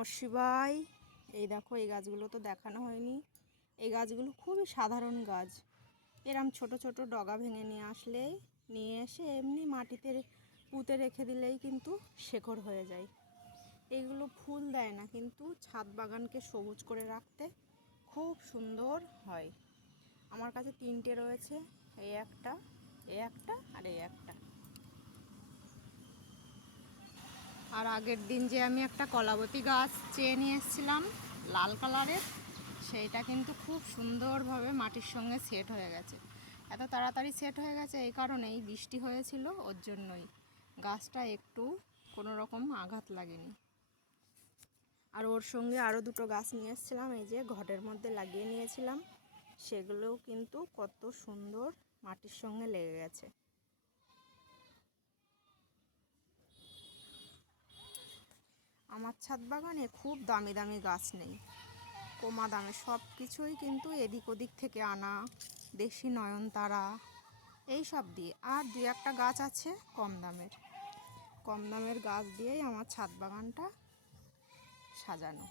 নমঃ শিবায়। এই দেখো, এই গাছগুলো তো দেখানো হয়নি। এই গাছগুলো খুবই সাধারণ গাছ। এরম ছোট ছোট ডগা ভেঙে নিয়ে এসে এমনি মাটিতে পুঁতে রেখে দিলেই কিন্তু শেকড় হয়ে যায়। এইগুলো ফুল দেয় না, কিন্তু ছাদ বাগানকে সবুজ করে রাখতে খুব সুন্দর হয়। আমার কাছে 3টে রয়েছে, এই একটা, এই একটা আর এই একটা। আর আগের দিন যে আমি একটা কলাবতী গাছ চেয়ে নিয়ে এসেছিলাম লাল কালারের, সেইটা কিন্তু খুব সুন্দরভাবে মাটির সঙ্গে সেট হয়ে গেছে। এত তাড়াতাড়ি সেট হয়ে গেছে এই কারণেই বৃষ্টি হয়েছিল, ওর জন্যই গাছটা একটু কোনো রকম আঘাত লাগেনি। আর ওর সঙ্গে আরও 2টো গাছ নিয়ে এসেছিলাম, এই যে ঘটের মধ্যে লাগিয়ে নিয়েছিলাম, সেগুলোও কিন্তু কত সুন্দর মাটির সঙ্গে লেগে গেছে। আমার ছাদ বাগানে খুব দামি দামি গাছ নেই, কমা দামে সব কিছুই কিন্তু এদিক ওদিক থেকে আনা, দেশি নয়নতারা এই সব দিয়ে। আর 2-1টা গাছ আছে কম দামের গাছ দিয়েই আমার ছাদ বাগানটা সাজানো।